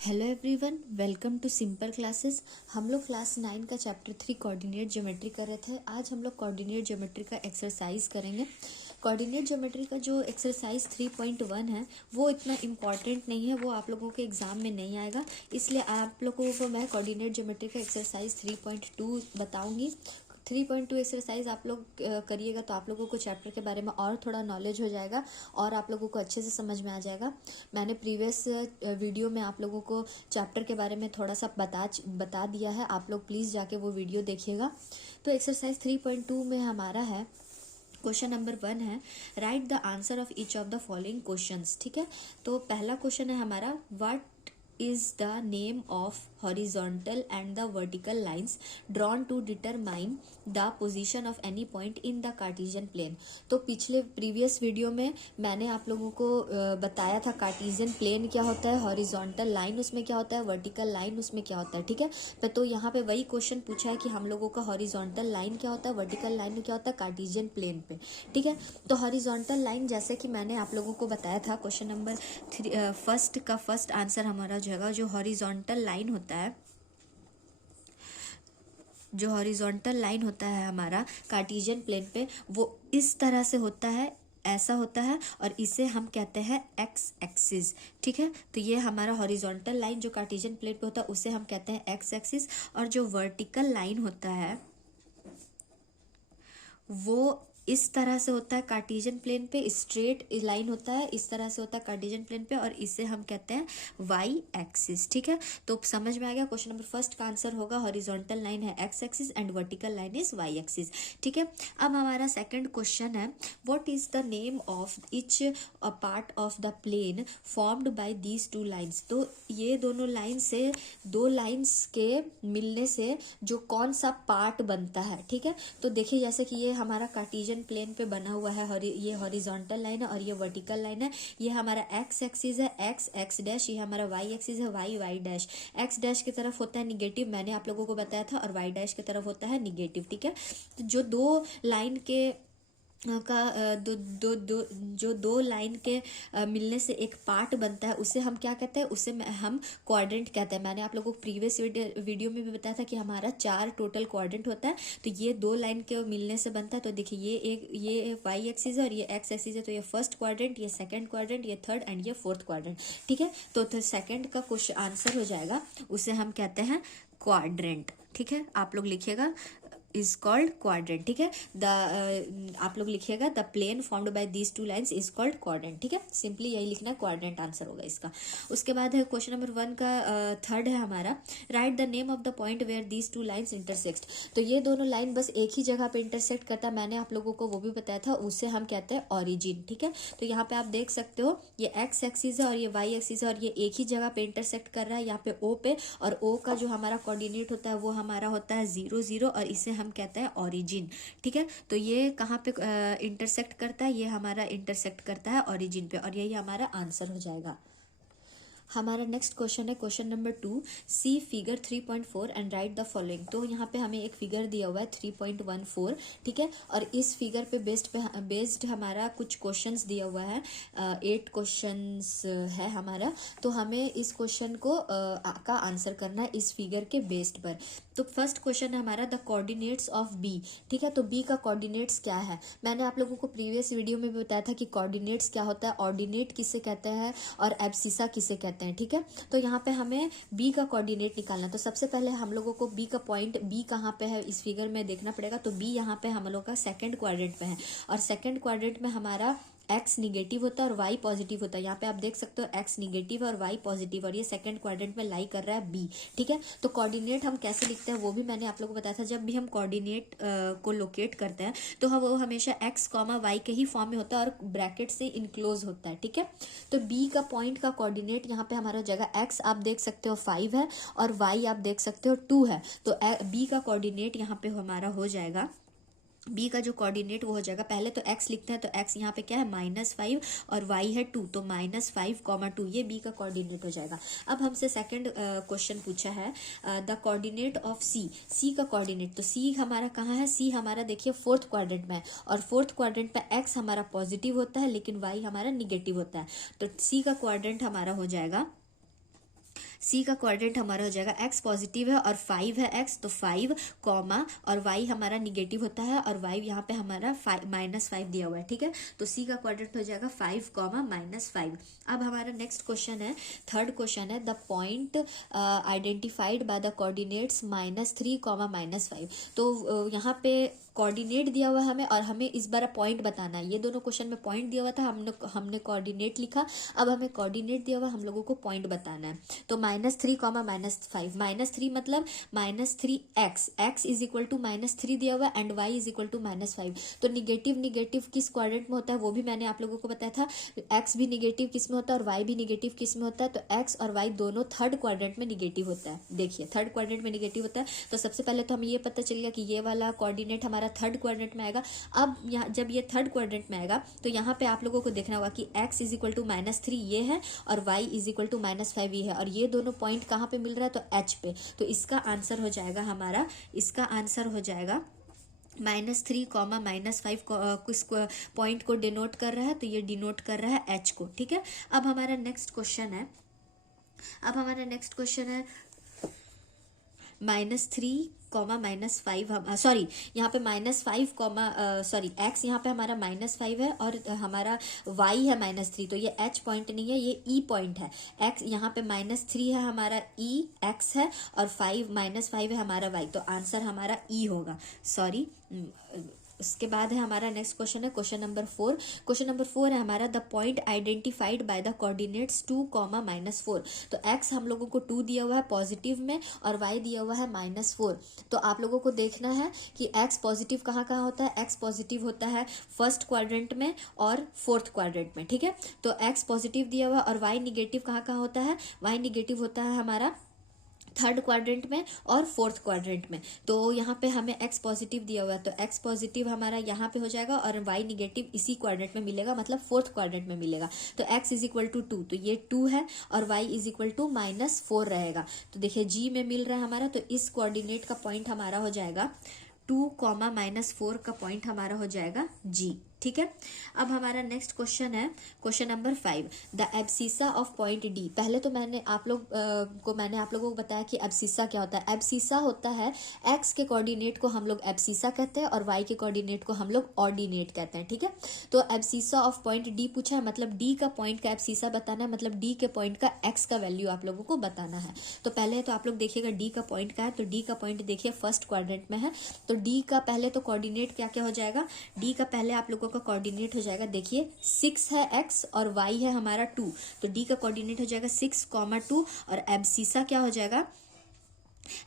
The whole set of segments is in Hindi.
Hello everyone, welcome to simple classes. हम लोग क्लास 9 का चैप्टर 3 कोऑर्डिनेट ज्योमेट्री कर रहे थे। आज हम लोग कोऑर्डिनेट ज्योमेट्री का एक्सरसाइज करेंगे। कोऑर्डिनेट ज्योमेट्री का जो एक्सरसाइज 3.1 है वो इतना इम्पॉर्टेंट नहीं है, वो आप लोगों के एग्ज़ाम में नहीं आएगा, इसलिए आप लोगों को मैं कोऑर्डिनेट ज्योमेट्री का एक्सरसाइज 3.2 बताऊँगी। 3.2 एक्सरसाइज आप लोग करिएगा तो आप लोगों को चैप्टर के बारे में और थोड़ा नॉलेज हो जाएगा और आप लोगों को अच्छे से समझ में आ जाएगा। मैंने प्रीवियस वीडियो में आप लोगों को चैप्टर के बारे में थोड़ा सा बता दिया है, आप लोग प्लीज़ जाके वो वीडियो देखिएगा। तो एक्सरसाइज 3.2 में हमारा है क्वेश्चन नंबर 1 है, right the answer of each of the following questions. ठीक है, तो पहला क्वेश्चन है हमारा, what is the name of horizontal and the vertical lines drawn to determine the position of any point in the Cartesian plane। तो पिछले प्रीवियस वीडियो में मैंने आप लोगों को बताया था कार्टेशियन प्लेन क्या होता है, हॉरिजॉन्टल लाइन उसमें क्या होता है, वर्टिकल लाइन उसमें क्या होता है। ठीक है, तो यहाँ पे वही क्वेश्चन पूछा है कि हम लोगों का हॉरिजॉन्टल लाइन क्या होता है, वर्टिकल लाइन क्या होता है कार्टेशियन प्लेन पे। ठीक है, तो हॉरिजॉन्टल लाइन जैसे कि मैंने आप लोगों को बताया था, क्वेश्चन नंबर फर्स्ट का फर्स्ट आंसर हमारा जगह जो हॉरिजॉन्टल लाइन होता है, जो हॉरिजॉन्टल लाइन होता है हमारा कार्टेशियन प्लेन पे, वो इस तरह से होता है, ऐसा होता है, और इसे हम कहते हैं एक्स एक्सिस। ठीक है, तो ये हमारा हॉरिजॉन्टल लाइन जो कार्टेशियन प्लेन पे होता है उसे हम कहते हैं एक्स एक्सिस, और जो वर्टिकल लाइन होता है वो इस तरह से होता है कार्टेशियन प्लेन पे, स्ट्रेट लाइन होता है, इस तरह से होता है कार्टेशियन प्लेन पे, और इसे हम कहते हैं वाई एक्सिस। ठीक है, तो समझ में आ गया, क्वेश्चन नंबर फर्स्ट का आंसर होगा हॉरिजॉन्टल लाइन है X axis and vertical line is Y axis. ठीक है, अब हमारा सेकंड क्वेश्चन है, what is the name of each part of the plane formed by these two lines. तो ये दोनों लाइन से, दो लाइन्स के मिलने से जो कौन सा पार्ट बनता है। ठीक है, तो देखिए जैसे कि ये हमारा कार्टेशियन प्लेन पे बना हुआ है, ये हॉरिजॉन्टल लाइन है और ये वर्टिकल लाइन है। ये हमारा एक्स एक्सिस है, एक्स एक्स डैश, ये हमारा वाई एक्सिस है, Y Y dash. X dash की तरफ होता है निगेटिव, मैंने आप लोगों को बताया था, और वाई डैश की तरफ होता है निगेटिव। ठीक है, तो जो दो लाइन के जो दो लाइन के मिलने से एक पार्ट बनता है उसे हम क्या कहते हैं, उसे हम क्वाड्रेंट कहते हैं। मैंने आप लोगों को प्रीवियस वीडियो में भी बताया था कि हमारा 4 टोटल क्वाड्रेंट होता है, तो ये दो लाइन के मिलने से बनता है। तो देखिए ये वाई एक्सिस है और ये एक्स एक्सिस है, तो ये फर्स्ट क्वाड्रेंट, ये सेकंड क्वाड्रेंट, ये थर्ड एंड ये फोर्थ क्वाड्रेंट। ठीक है, तो सेकंड का क्वेश्चन आंसर हो जाएगा, उसे हम कहते हैं क्वाड्रेंट। ठीक है, आप लोग लिखिएगा इज कॉल्ड क्वाड्रेंट। ठीक है, आप लोग लिखिएगा the plane formed by these two lines is called quadrant. ठीक है, सिंपली यही लिखना है, क्वाड्रेंट आंसर होगा इसका। उसके बाद है क्वेश्चन नंबर 1 का थर्ड है हमारा, right the name of the point where these two lines intersect. तो ये दोनों लाइन बस एक ही जगह पे इंटरसेक्ट करता है, मैंने आप लोगों को वो भी बताया था, उसे हम कहते हैं ऑरिजिन। ठीक है, तो यहाँ पे आप देख सकते हो ये एक्स एक्सिस है और ये वाई एक्सिस है, और ये एक ही जगह पे इंटरसेक्ट कर रहा है यहाँ पे ओ पे, और ओ का जो हमारा कोऑर्डिनेट होता है वो हमारा होता है 0 0, और इसे हम कहते हैं ऑरिजिन। ठीक है, तो ये कहाँ पे इंटरसेक्ट करता है, ये हमारा इंटरसेक्ट करता है ऑरिजिन पे, और यही हमारा आंसर हो जाएगा। हमारा नेक्स्ट क्वेश्चन है question number 2, see figure 3.4 and write the following. तो यहाँ पे हमें एक फिगर दिया हुआ है 3.14। ठीक है, और इस फिगर पे बेस्ड हमारा कुछ क्वेश्चंस दिया हुआ है, 8 क्वेश्चंस है हमारा। तो हमें इस क्वेश्चन को का आंसर करना है इस फिगर के बेस्ड पर। तो फर्स्ट क्वेश्चन है हमारा, द कोऑर्डिनेट्स ऑफ बी। ठीक है, तो बी का कोऑर्डिनेट्स क्या है, मैंने आप लोगों को प्रीवियस वीडियो में भी बताया था कि कोऑर्डिनेट्स क्या होता है, ऑर्डिनेट किसे कहते हैं और एब्सिसा किसे कहते हैं। ठीक है, तो यहाँ पे हमें बी का कोऑर्डिनेट निकालना है। तो सबसे पहले हम लोगों को बी का पॉइंट, बी कहाँ पे है इस फिगर में देखना पड़ेगा। तो बी यहाँ पे हम लोग का सेकंड क्वाड्रेंट पे है, और सेकंड क्वाड्रेंट में हमारा एक्स निगेटिव होता है और वाई पॉजिटिव होता है। यहाँ पे आप देख सकते हो एक्स निगेटिव और वाई पॉजिटिव, और ये सेकंड क्वाड्रेंट में लाई कर रहा है बी। ठीक है, तो कोऑर्डिनेट हम कैसे लिखते हैं वो भी मैंने आप लोगों को बताया था। जब भी हम कोऑर्डिनेट को लोकेट करते हैं तो वो हमेशा एक्स कॉमा वाई के ही फॉर्म में होता है और ब्रैकेट से इनक्लोज होता है। ठीक है, तो बी का पॉइंट का कोऑर्डिनेट यहाँ पे हमारा जगह एक्स आप देख सकते हो 5 है, और वाई आप देख सकते हो 2 है। तो बी का कोऑर्डिनेट यहाँ पे हमारा हो जाएगा, बी का जो कोऑर्डिनेट वो हो जाएगा, पहले तो एक्स लिखते हैं, तो एक्स यहाँ पे क्या है -5 और वाई है 2, तो -5, 2 ये बी का कोऑर्डिनेट हो जाएगा। अब हमसे सेकंड क्वेश्चन पूछा है, द कोऑर्डिनेट ऑफ सी। सी का कोऑर्डिनेट, तो सी हमारा कहाँ है, सी हमारा देखिए फोर्थ क्वाड्रेंट में है, और फोर्थ क्वाड्रेंट पे एक्स हमारा पॉजिटिव होता है लेकिन वाई हमारा निगेटिव होता है। तो सी का क्वाड्रेंट हमारा हो जाएगा सी का कोऑर्डिनेट हमारा हो जाएगा x पॉजिटिव है और 5 है x, तो 5 कॉमा और y हमारा निगेटिव होता है और y यहाँ पे हमारा -5 दिया हुआ है, ठीक है। तो सी का कोऑर्डिनेट हो जाएगा 5 कॉमा -5। अब हमारा नेक्स्ट क्वेश्चन है, थर्ड क्वेश्चन है, the point identified by the coordinates -3 comma -5। तो यहाँ पे कोऑर्डिनेट दिया हुआ है हमें और हमें इस बार पॉइंट बताना है। ये दोनों क्वेश्चन में पॉइंट दिया हुआ था, हमने कोऑर्डिनेट लिखा, अब हमें कोऑर्डिनेट दिया हुआ हम लोगों को पॉइंट बताना है। तो -3 कॉमा -5, -3 मतलब -3x, x is equal to -3 दिया हुआ and y is equal to -5। तो निगेटिव किस क्वाड्रेंट में होता है वो भी मैंने आप लोगों को बताया था, x भी निगेटिव किस में होता है और y भी निगेटिव किस में होता है। तो x और y दोनों थर्ड क्वाड्रेंट में निगेटिव होता है। देखिए थर्ड क्वाड्रेंट में निगेटिव होता है, तो सबसे पहले तो हमें ये पता चल गया कि ये वाला कोऑर्डिनेट हमारा थर्ड क्वाड्रेंट में आएगा। अब यहाँ जब ये थर्ड क्वाड्रेंट में आएगा तो यहाँ पे आप लोगों को देखना होगा कि x इज इक्वल टू -3 ये है और y इज इक्वल टू -5 ये है, और ये दोनों पॉइंट कहाँ पे मिल रहा है, तो h पे। तो इसका आंसर हो जाएगा हमारा, इसका आंसर हो जाएगा -3 कॉमा -5 किस पॉइंट को डिनोट कर रहा है, तो ये डिनोट कर रहा है h को, ठीक है। अब हमारा नेक्स्ट क्वेश्चन है, -3 कॉमा -5, सॉरी यहाँ पे -5 कॉमा सॉरी x यहाँ पे हमारा -5 है और हमारा y है -3, तो ये h पॉइंट नहीं है, ये e पॉइंट है। x यहाँ पे -3 है हमारा e, x है और -5 है हमारा y, तो आंसर हमारा e होगा, सॉरी। उसके बाद है हमारा नेक्स्ट क्वेश्चन है क्वेश्चन नंबर 4। क्वेश्चन नंबर 4 है हमारा, the point identified by the coordinates 2 comma -4। तो x हम लोगों को 2 दिया हुआ है पॉजिटिव में और y दिया हुआ है -4। तो आप लोगों को देखना है कि x पॉजिटिव कहाँ कहाँ होता है। x पॉजिटिव होता है फर्स्ट क्वाड्रेंट में और फोर्थ क्वाड्रेंट में, ठीक है। तो x पॉजिटिव दिया हुआ है और y निगेटिव कहाँ कहाँ होता है, y निगेटिव होता है हमारा थर्ड क्वाड्रेंट में और फोर्थ क्वाड्रेंट में। तो यहाँ पे हमें x पॉजिटिव दिया हुआ है, तो x पॉजिटिव हमारा यहाँ पे हो जाएगा और y निगेटिव इसी क्वाड्रेंट में मिलेगा, मतलब फोर्थ क्वाड्रेंट में मिलेगा। तो x इज इक्वल टू 2, तो ये 2 है और y इज इक्वल टू -4 रहेगा। तो देखिए g में मिल रहा है हमारा, तो इस कोऑर्डिनेट का पॉइंट हमारा हो जाएगा 2 कॉमा -4 का पॉइंट हमारा हो जाएगा g, ठीक है। अब हमारा नेक्स्ट क्वेश्चन है question number 5, the abscissa of point D. पहले तो मैंने आप लोगों को बताया कि एब्सिसा क्या होता है। एब्सिसा होता है एक्स के कोऑर्डिनेट को हम लोग एब्सिसा कहते हैं और वाई के कोऑर्डिनेट को हम लोग ऑर्डिनेट कहते हैं, ठीक है। तो एब्सिसा ऑफ पॉइंट डी पूछा है, मतलब डी का पॉइंट का एब्सिसा बताना है, मतलब डी के पॉइंट का एक्स का वैल्यू आप लोगों को बताना है। तो पहले तो आप लोग देखिएगा डी का पॉइंट का है, तो डी का पॉइंट देखिए फर्स्ट क्वाड्रेंट में है, तो डी का पहले तो कोऑर्डिनेट क्या क्या हो जाएगा, डी का पहले आप लोगों का कोऑर्डिनेट हो जाएगा, देखिए 6 है x और y है हमारा 2, तो d का कोऑर्डिनेट हो जाएगा 6,2 और एब्सिसा क्या हो जाएगा,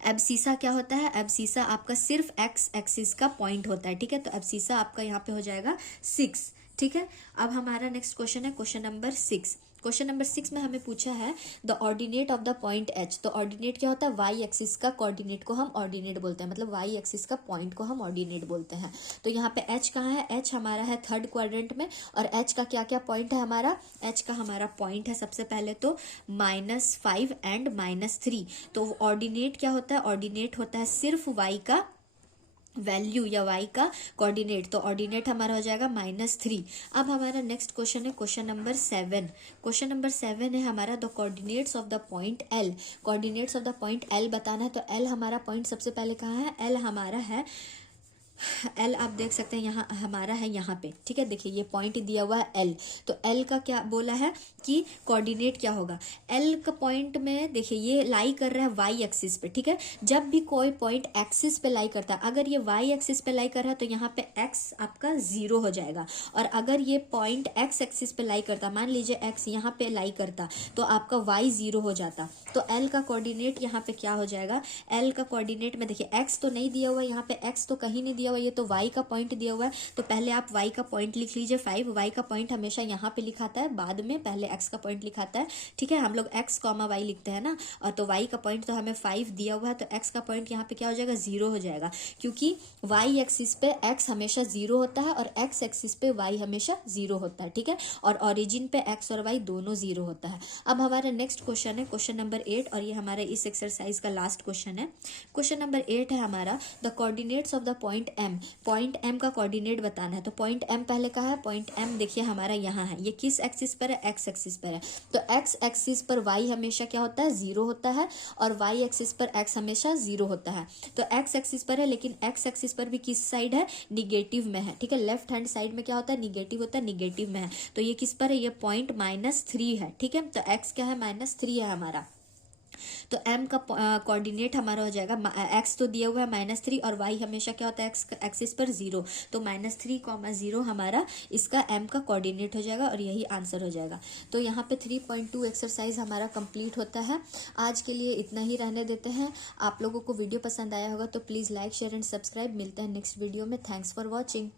एब्सिसा क्या होता है, एब्सिसा आपका सिर्फ x एक्सिस का पॉइंट होता है, ठीक है। तो एब्सिसा आपका यहाँ पे हो जाएगा 6, ठीक है। अब हमारा नेक्स्ट क्वेश्चन है क्वेश्चन नंबर 6। क्वेश्चन नंबर 6 में हमें पूछा है the ordinate of the point h। तो ऑर्डिनेट क्या होता है, वाई एक्सिस का कोऑर्डिनेट को हम ऑर्डिनेट बोलते हैं, मतलब वाई एक्सिस का पॉइंट को हम ऑर्डिनेट बोलते हैं। तो यहाँ पे h कहाँ है, h हमारा है थर्ड क्वाड्रेंट में और h का क्या क्या पॉइंट है हमारा, h का हमारा पॉइंट है सबसे पहले तो -5 एंड -3। तो ऑर्डिनेट क्या होता है, ऑर्डिनेट होता है सिर्फ y का वैल्यू या y का कोऑर्डिनेट, तो ऑर्डिनेट हमारा हो जाएगा -3। अब हमारा नेक्स्ट क्वेश्चन है क्वेश्चन नंबर 7। क्वेश्चन नंबर 7 है हमारा the coordinates of the point L। Coordinates of the point L बताना है, तो L हमारा पॉइंट सबसे पहले कहाँ है, L हमारा है, L आप देख सकते हैं यहाँ हमारा है यहाँ पे, ठीक है। देखिए ये पॉइंट दिया हुआ है L, तो L का क्या बोला है कि कोऑर्डिनेट क्या होगा, L का पॉइंट में देखिए ये लाई कर रहा है वाई एक्सिस पे, ठीक है। जब भी कोई पॉइंट एक्सिस पे लाई करता है, अगर ये वाई एक्सिस पे लाई कर रहा है तो यहाँ पे x आपका 0 हो जाएगा, और अगर ये पॉइंट x एक्सिस पे लाई करता, मान लीजिए x यहाँ पे लाई करता तो आपका y 0 हो जाता। तो L का कोऑर्डिनेट यहाँ पे क्या हो जाएगा, L का कोऑर्डिनेट में देखिए x तो नहीं दिया हुआ यहाँ पे, x तो कहीं नहीं दिया हुआ, ये तो y का पॉइंट दिया हुआ है। तो पहले आप y का पॉइंट लिख लीजिए 5, y का पॉइंट हमेशा यहाँ पे लिखाता है, बाद में पहले x का पॉइंट लिखाता है, ठीक है। हम लोग x, y लिखते हैं ना, और तो y का पॉइंट तो हमें 5 दिया हुआ है, तो x का पॉइंट यहाँ पे क्या हो जाएगा, 0 हो जाएगा, क्योंकि y एक्सिस पे x हमेशा 0 होता है और x एक्सिस पे y हमेशा 0 होता है, ठीक है। और ओरिजिन पे x और y दोनों 0 होता है। अब हमारा नेक्स्ट क्वेश्चन है क्वेश्चन नंबर 8 और ये हमारा इस एक्सरसाइज का लास्ट क्वेश्चन है। क्वेश्चन नंबर 8 है हमारा the coordinates of the point point M का कोऑर्डिनेट बताना है। तो पॉइंट एम पहले कहा है, पॉइंट एम देखिए हमारा यहाँ है। ये किस एक्सिस पर है? एक्स एक्सिस पर है। तो एक्स एक्सिस पर वाई हमेशा क्या होता है? जीरो होता है, और वाई एक्सिस पर एक्स हमेशा जीरो होता है। तो एक्स एक्सिस पर है, लेकिन एक्स एक्सिस पर भी किस साइड है? निगेटिव में है, ठीक है। लेफ्ट हैंड साइड में क्या होता है? निगेटिव होता है, निगेटिव में है। तो ये किस पर है? ये पॉइंट -3 है, ठीक है। तो एक्स क्या है? -3 है हमारा। तो m का कोऑर्डिनेट हमारा हो जाएगा, x तो दिया हुआ है -3, और y हमेशा क्या होता है? x एक्सिस पर 0। तो -3, 0 हमारा इसका m का कोऑर्डिनेट हो जाएगा, और यही आंसर हो जाएगा। तो यहाँ पे 3.2 एक्सरसाइज हमारा कंप्लीट होता है। आज के लिए इतना ही रहने देते हैं। आप लोगों को वीडियो पसंद आया होगा तो please like, share and subscribe. मिलते हैं नेक्स्ट वीडियो में। Thanks for watching.